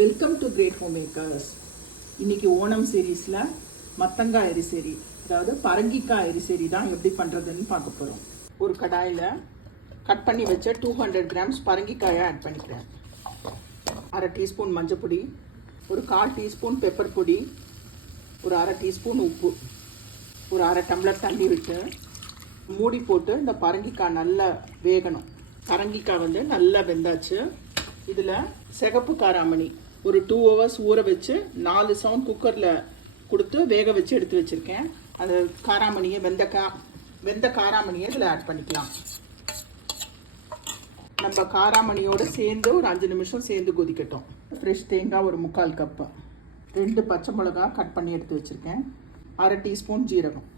Welcome to Great Home Makers. இன்னைக்கு ஓணம் சீரீஸில் மத்தங்காய் எரிசேரி, அதாவது பரங்கிக்காய் எரிசேரி தான் எப்படி பண்ணுறதுன்னு பார்க்க போகிறோம். ஒரு கடாயில் கட் பண்ணி வச்ச 200 கிராம்ஸ் பரங்கிக்காயை ஆட் பண்ணிக்கிறேன். அரை டீஸ்பூன் மஞ்சள் பொடி, ஒரு 1/4 டீஸ்பூன் பெப்பர் பொடி, ஒரு அரை டீஸ்பூன் உப்பு, ஒரு அரை டம்ளர் தண்ணி விட்டு மூடி போட்டு இந்த பரங்கிக்காய் நல்லா வேகணும். பரங்கிக்காய் வந்து நல்லா வெந்தாச்சு. இதில் சிகப்பு காராமணி ஒரு 2 hours ஊற வச்சு 4 சவுண்ட் குக்கரில் கொடுத்து வேக வச்சு எடுத்து வச்சுருக்கேன். அந்த காராமணியை வெந்த காராமணியை இதில் ஆட் பண்ணிக்கலாம். நம்ம காராமணியோடு சேர்ந்து ஒரு 5 நிமிஷம் சேர்ந்து கொதிக்கட்டும். ஃப்ரெஷ் தேங்காய் ஒரு 3/4 கப்பு, 2 பச்சை மிளகா கட் பண்ணி எடுத்து வச்சுருக்கேன், அரை டீஸ்பூன் ஜீரகம்.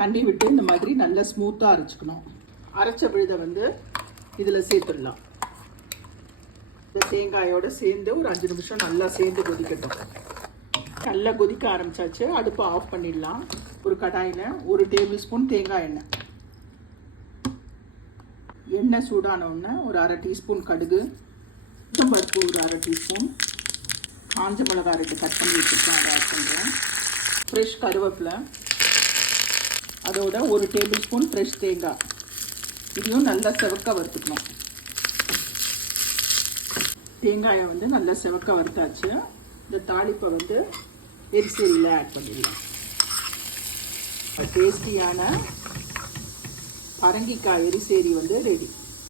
தண்ணி விட்டு இந்த மாதிரி நல்லா ஸ்மூத்தாக அரைச்சிக்கணும். அரைச்ச விழுதை வந்து இதில் சேர்த்துடலாம். இந்த தேங்காயோடு சேர்ந்து ஒரு 5 நிமிஷம் நல்லா சேர்ந்து கொதிக்கட்டும். நல்லா கொதிக்க ஆரம்பிச்சாச்சு. அடுப்பை ஆஃப் பண்ணிடலாம். ஒரு கடாயில் 1 டேபிள் ஸ்பூன் தேங்காய் எண்ணெய். எண்ணெய் சூடானவுடனே ஒரு அரை டீஸ்பூன் கடுகு, பருப்பு ஒரு அரை டீஸ்பூன், காஞ்ச மிளகாய் 2 கட் பண்ணி வச்சுருக்கேன், அதை ஆட் பண்ணுறேன். ஃப்ரெஷ் கருவேப்பிலை, அதோட 1 டேபிள் ஸ்பூன் ஃப்ரெஷ் தேங்காய், இதையும் நல்லா செவக்க வறுத்துக்கணும். தேங்காயை வந்து நல்லா செவக்க வறுத்தாச்சு. இந்த தாளிப்பை வந்து எரிசேரியில் ஆட் பண்ணிடலாம். டேஸ்டியான பரங்கிக்காய் எரிசேரி வந்து ரெடி.